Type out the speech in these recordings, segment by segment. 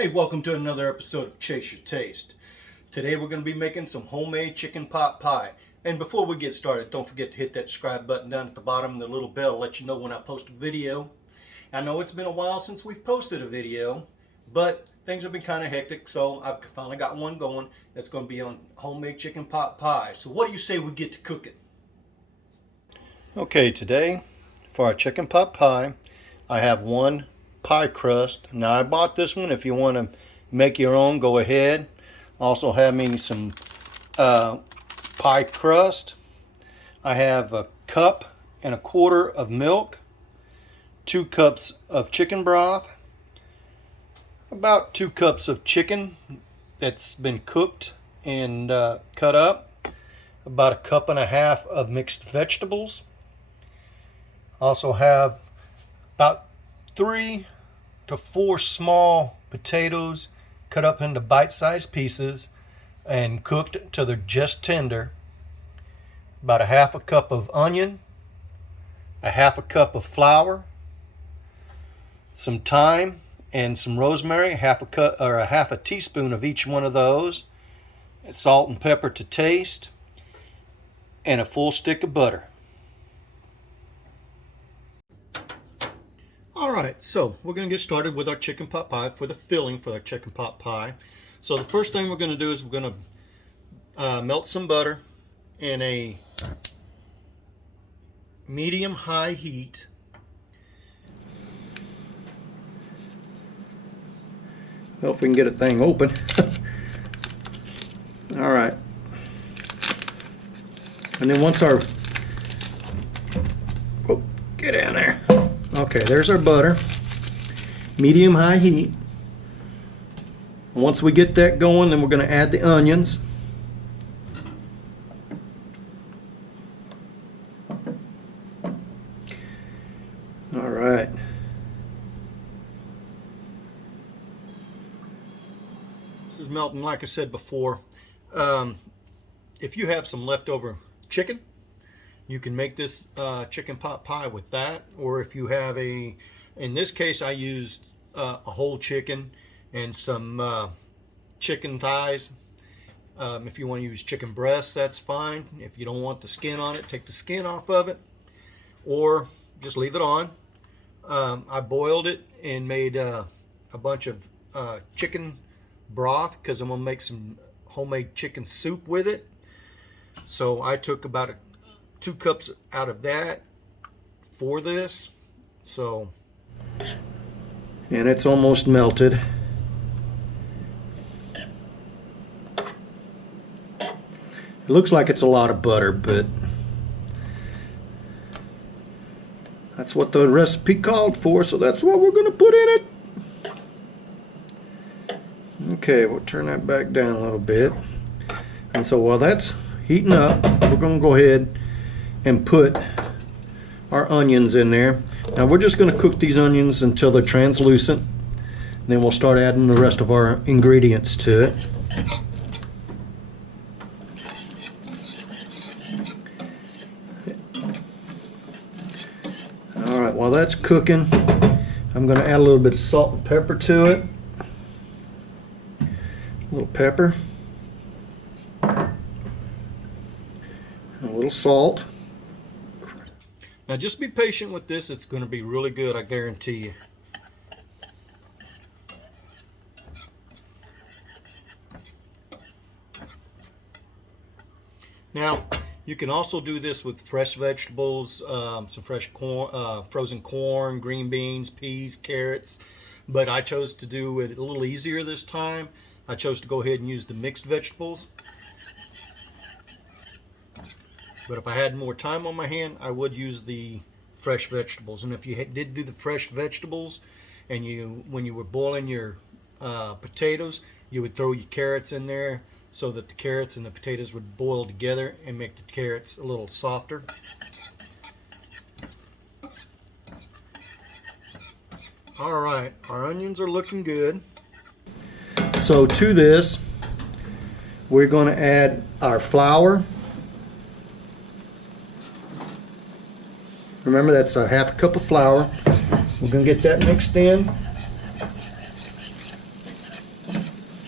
Hey, welcome to another episode of Chase Your Taste. Today we're going to be making some homemade chicken pot pie. And before we get started, don't forget to hit that subscribe button down at the bottom and the little bell to let you know when I post a video. I know it's been a while since we've posted a video, but things have been kind of hectic, so I've finally got one going. That's going to be on homemade chicken pot pie. So what do you say we get to cooking? Okay, today for our chicken pot pie, I have one pie crust. Now I bought this one. If you want to make your own, go ahead. Also have me some pie crust. I have a cup and a quarter of milk, 2 cups of chicken broth, about 2 cups of chicken that's been cooked and cut up, about 1.5 cups of mixed vegetables. Also have about 3 to 4 small potatoes cut up into bite-sized pieces and cooked till they're just tender. About 1/2 cup of onion, 1/2 cup of flour, some thyme and some rosemary, 1/2 cup or 1/2 teaspoon of each one of those, salt and pepper to taste, and a full stick of butter. Alright, so we're going to get started with our chicken pot pie for the filling for our chicken pot pie. So the first thing we're going to do is we're going to melt some butter in a medium-high heat. Well, if we can get a thing open. Alright. And then once our... Oh, get in there. Okay, there's our butter, medium-high heat. Once we get that going, then we're going to add the onions. All right. This is melting, like I said before. If you have some leftover chicken, you can make this chicken pot pie with that, or if you have in this case I used a whole chicken and some chicken thighs. If you want to use chicken breasts, that's fine. If you don't want the skin on it, take the skin off of it, or just leave it on. I boiled it and made a bunch of chicken broth because I'm going to make some homemade chicken soup with it. So I took about 2 cups out of that for this. So, and it's almost melted. It looks like it's a lot of butter, but that's what the recipe called for, so that's what we're going to put in it. Okay, we'll turn that back down a little bit. And so while that's heating up, we're going to go ahead and put our onions in there. Now we're just going to cook these onions until they're translucent. Then we'll start adding the rest of our ingredients to it. Alright, while that's cooking, I'm going to add a little bit of salt and pepper to it. A little pepper. And a little salt. Now just be patient with this. It's going to be really good, I guarantee you. Now you can also do this with fresh vegetables, some fresh corn, frozen corn, green beans, peas, carrots. But I chose to do it a little easier this time. I chose to go ahead and use the mixed vegetables. But if I had more time on my hand, I would use the fresh vegetables. And if you did do the fresh vegetables, and when you were boiling your potatoes, you would throw your carrots in there so that the carrots and the potatoes would boil together and make the carrots a little softer. All right, our onions are looking good. So to this, we're going to add our flour. Remember, that's a 1/2 cup of flour. We're going to get that mixed in.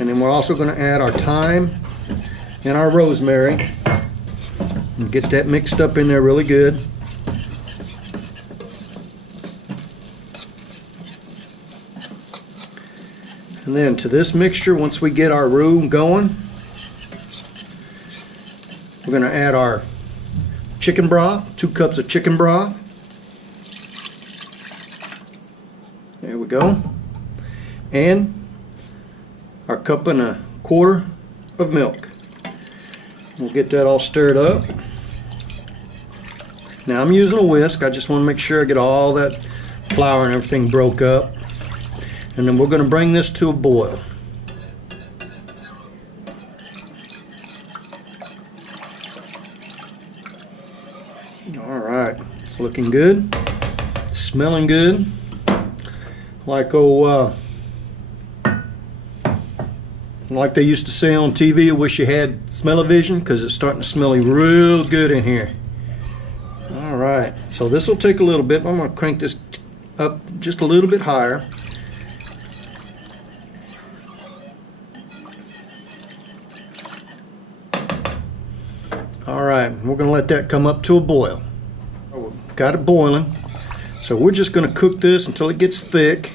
And then we're also going to add our thyme and our rosemary and get that mixed up in there really good. And then to this mixture, once we get our roux going, we're going to add our chicken broth, 2 cups of chicken broth. There we go. And our 1.25 cups of milk. We'll get that all stirred up. Now I'm using a whisk. I just want to make sure I get all that flour and everything broke up. And then we're going to bring this to a boil. Alright, it's looking good. It's smelling good. Like like they used to say on TV, I wish you had smell-o-vision, because it's starting to smell real good in here. Alright, so this will take a little bit. I'm going to crank this up just a little bit higher. Alright, we're going to let that come up to a boil. Got it boiling. So we're just going to cook this until it gets thick,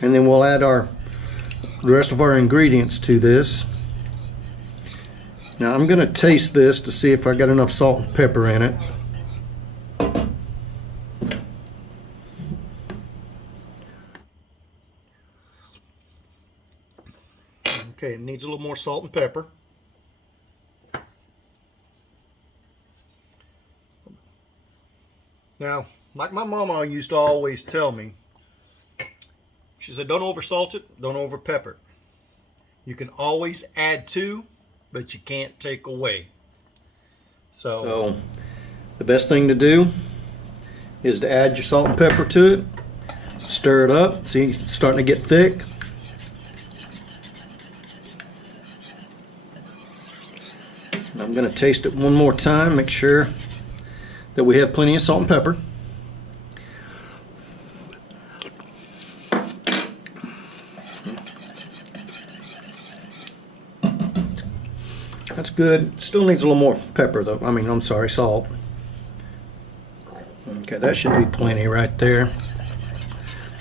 and then we'll add the rest of our ingredients to this. Now I'm going to taste this to see if I got enough salt and pepper in it. Okay, it needs a little more salt and pepper. Now, like my mama used to always tell me, she said, don't over salt it, don't over pepper it. You can always add to, but you can't take away. So the best thing to do is to add your salt and pepper to it, stir it up. See, it's starting to get thick. I'm going to taste it one more time, make sure that we have plenty of salt and pepper. That's good. Still needs a little more pepper though. I'm sorry, salt. Okay, that should be plenty right there.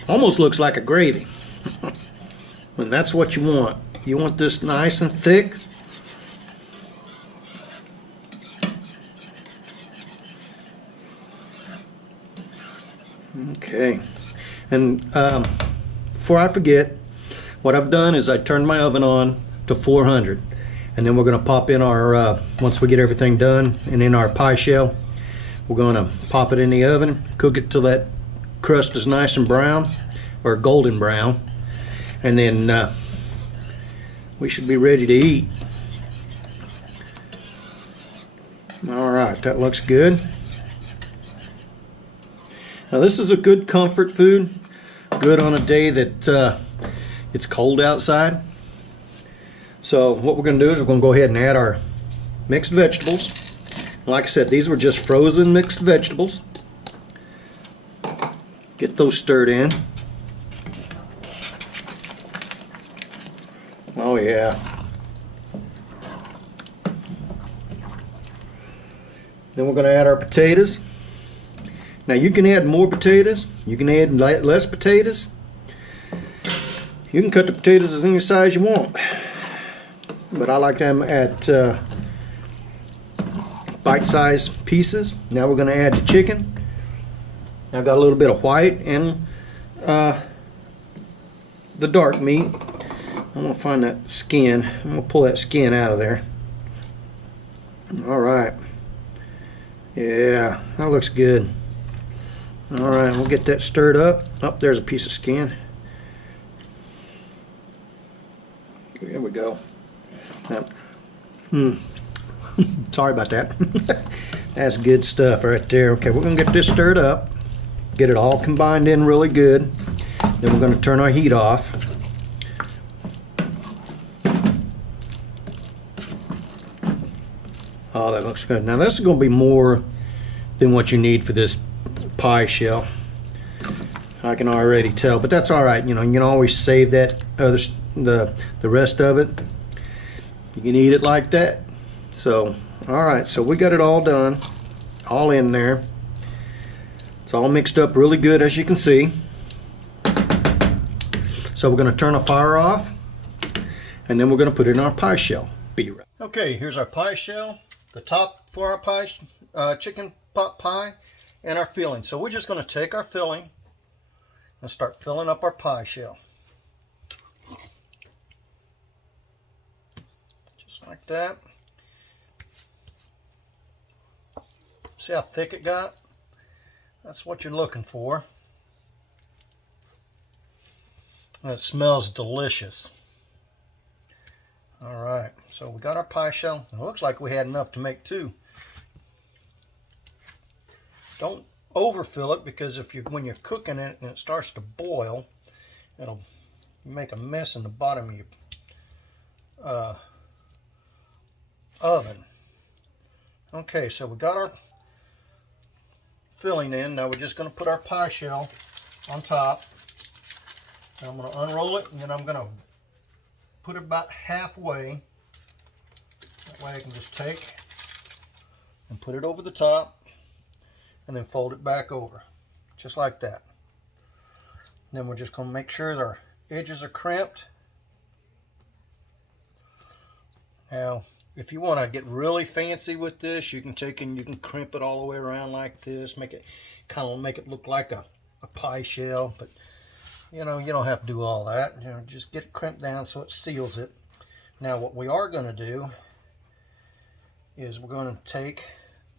Almost looks like a gravy. And that's what you want. You want this nice and thick. Okay, and before I forget, what I've done is I turned my oven on to 400, and then we're going to pop in our, once we get everything done and in our pie shell, we're going to pop it in the oven, cook it till that crust is nice and brown, or golden brown, and then we should be ready to eat. Alright, that looks good. Now this is a good comfort food, good on a day that it's cold outside. So what we're going to do is we're going to go ahead and add our mixed vegetables. Like I said, these were just frozen mixed vegetables. Get those stirred in. Oh yeah. Then we're going to add our potatoes. Now you can add more potatoes, you can add less potatoes. You can cut the potatoes as any size you want. But I like them at bite-sized pieces. Now we're going to add the chicken. I've got a little bit of white and the dark meat. I'm going to find that skin. I'm going to pull that skin out of there. Alright. Yeah, that looks good. Alright, we'll get that stirred up. Oh, there's a piece of skin. There we go. Now, sorry about that. That's good stuff right there. Okay, we're going to get this stirred up. Get it all combined in really good. Then we're going to turn our heat off. Oh, that looks good. Now this is going to be more than what you need for this pie shell. I can already tell, but that's all right. You know, you can always save that other the rest of it, you can eat it like that. So, all right, so we got it all done, all in there. It's all mixed up really good, as you can see. So we're going to turn the fire off, and then we're going to put it in our pie shell. Be right. Okay, here's our pie shell, the top for our pie, chicken pot pie, and our filling. So we're just going to take our filling and start filling up our pie shell. Just like that. See how thick it got? That's what you're looking for. And it smells delicious. All right, so we got our pie shell. It looks like we had enough to make two. Don't overfill it, because when you're cooking it and it starts to boil, it'll make a mess in the bottom of your oven. Okay, so we got our filling in. Now we're just going to put our pie shell on top. And I'm going to unroll it, and then I'm going to put it about halfway. That way I can just take and put it over the top and then fold it back over, just like that. And then we're just going to make sure that our edges are crimped. Now, if you want to get really fancy with this, you can take and you can crimp it all the way around like this, make it look like a pie shell. But you know, you don't have to do all that. You know, just get it crimped down so it seals it. Now, what we are going to do is we're going to take,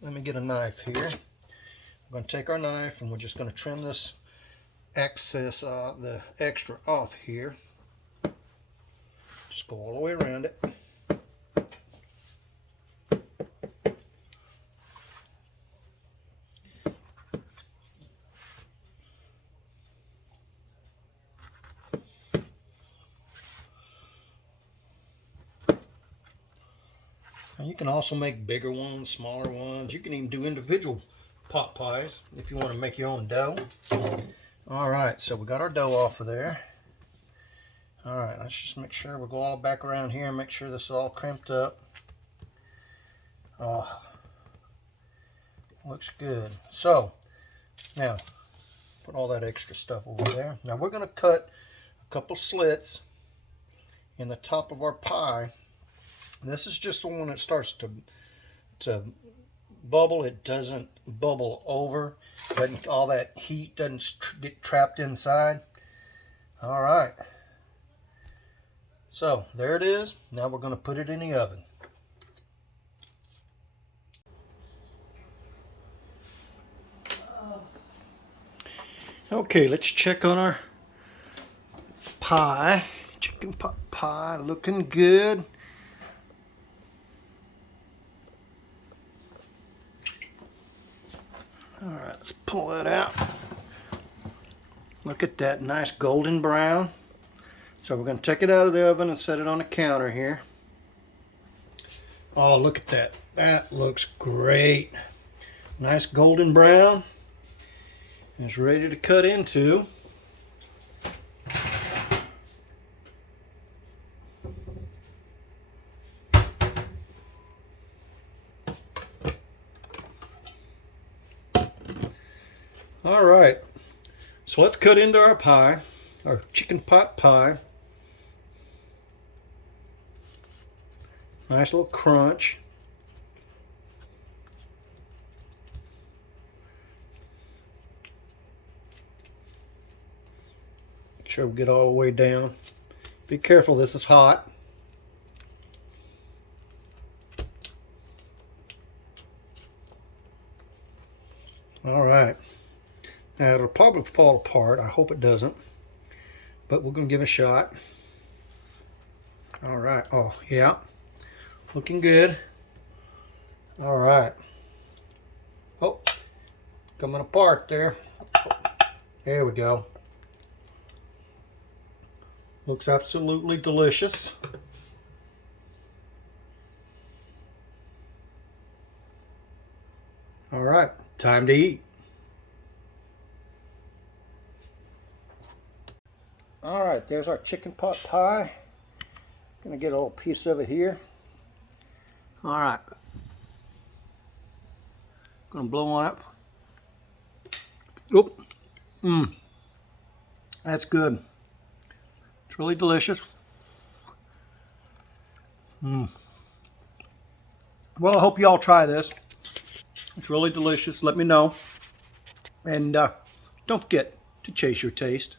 let me get a knife here. We're going to take our knife and we're just going to trim this excess, the extra off here. Just go all the way around it. Now you can also make bigger ones, smaller ones. You can even do individual pot pies if you want to make your own dough. All right, so we got our dough off of there. All right, let's just make sure we'll go all back around here and make sure this is all crimped up. Oh, looks good. So now put all that extra stuff over there. Now we're going to cut a couple slits in the top of our pie. This is just the one that starts to bubble. It doesn't bubble over. All that heat doesn't get trapped inside. All right. So there it is. Now we're going to put it in the oven. Okay, let's check on our pie. Chicken pot pie, looking good. All right, let's pull that out. Look at that nice golden brown. So we're going to take it out of the oven and set it on the counter here. Oh, look at that. That looks great. Nice golden brown. It's ready to cut into. All right, so let's cut into our pie, our chicken pot pie. Nice little crunch. Make sure we get all the way down. Be careful, this is hot. All right. Now it'll probably fall apart. I hope it doesn't. But we're going to give it a shot. All right. Oh, yeah. Looking good. All right. Oh, coming apart there. There we go. Looks absolutely delicious. All right. Time to eat. All right, there's our chicken pot pie. Gonna get a little piece of it here. All right. Gonna blow on it. Oop. That's good. It's really delicious. Well, I hope you all try this. It's really delicious. Let me know. And don't forget to chase your taste.